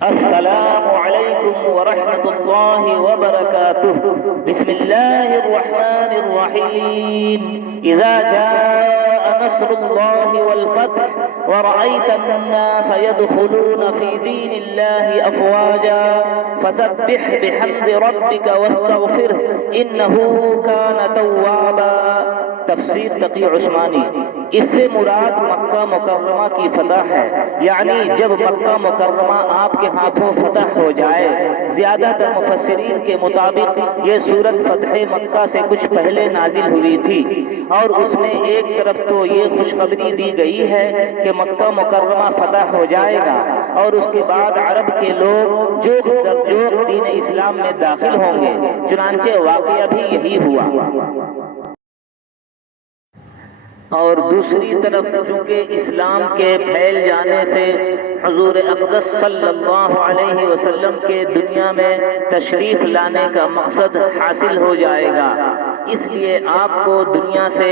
السلام علیکم ورحمۃ اللہ وبرکاتہ۔ بسم اللہ الرحمن الرحیم۔ اذا جاء نصر اللہ والفتح ورأيت الناس يدخلون في دين الله أفواجا فسبح بحمد ربك واستغفره إنه كان توابا۔ تفسیر تقی عثمانی۔ اس سے مراد مکہ مکرمہ کی فتح ہے، یعنی جب مکہ مکرمہ آپ کے ہاتھوں فتح ہو جائے۔ زیادہ تر مفسرین کے مطابق یہ سورت فتح مکہ سے کچھ پہلے نازل ہوئی تھی، اور اس میں ایک طرف تو یہ خوشخبری دی گئی ہے کہ مکہ مکرمہ فتح ہو جائے گا، اور اس کے بعد عرب کے لوگ جو دین اسلام میں داخل ہوں گے۔ چنانچہ واقعہ بھی یہی ہوا۔ اور دوسری طرف چونکہ اسلام کے پھیل جانے سے حضور اقدس صلی اللہ علیہ وسلم کے دنیا میں تشریف لانے کا مقصد حاصل ہو جائے گا، اس لیے آپ کو دنیا سے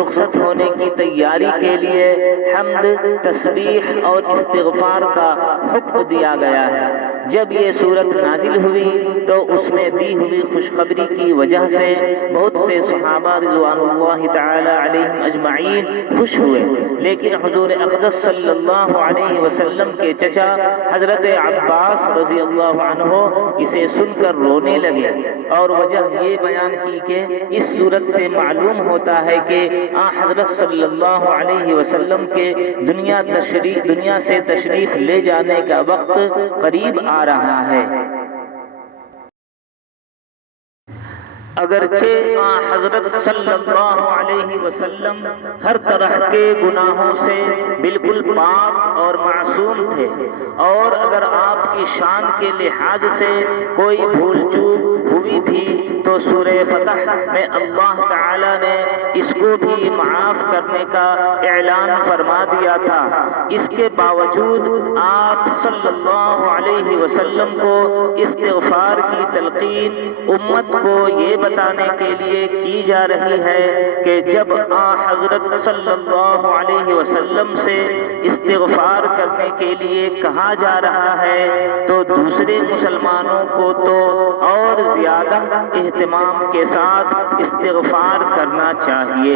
رخصت ہونے کی تیاری کے لیے حمد، تسبیح اور استغفار کا حکم دیا گیا ہے۔ جب یہ صورت نازل ہوئی تو اس میں دی ہوئی خوشخبری کی وجہ سے بہت سے صحابہ رضوان اللہ تعالی علیہم اجمعین خوش ہوئے، لیکن حضور اقدس صلی اللہ علیہ وسلم کے چچا حضرت عباس رضی اللہ عنہ اسے سن کر رونے لگے، اور وجہ یہ بیان کی کہ اس صورت سے معلوم ہوتا ہے کہ حضرت صلی اللہ علیہ وسلم کے دنیا سے تشریف لے جانے کا وقت قریب آ رہا ہے۔ اگرچہ حضرت صلی اللہ علیہ وسلم ہر طرح کے گناہوں سے بالکل پاک اور معصوم تھے، اور اگر آپ کی شان کے لحاظ سے کوئی بھول چوک ہوئی بھی تو سورہ فتح میں اللہ تعالی نے اس کو بھی معاف کرنے کا اعلان فرما دیا تھا۔ اس کے باوجود آپ صلی اللہ علیہ وسلم کو استغفار کی تلقین امت کو یہ بتانے کے لیے کی جا رہی ہے کہ جب حضرت صلی اللہ علیہ وسلم سے استغفار کرنے کے لیے کہا جا رہا ہے تو دوسرے مسلمانوں کو تو اور زیادہ اہتمام کے ساتھ استغفار کرنا چاہیے۔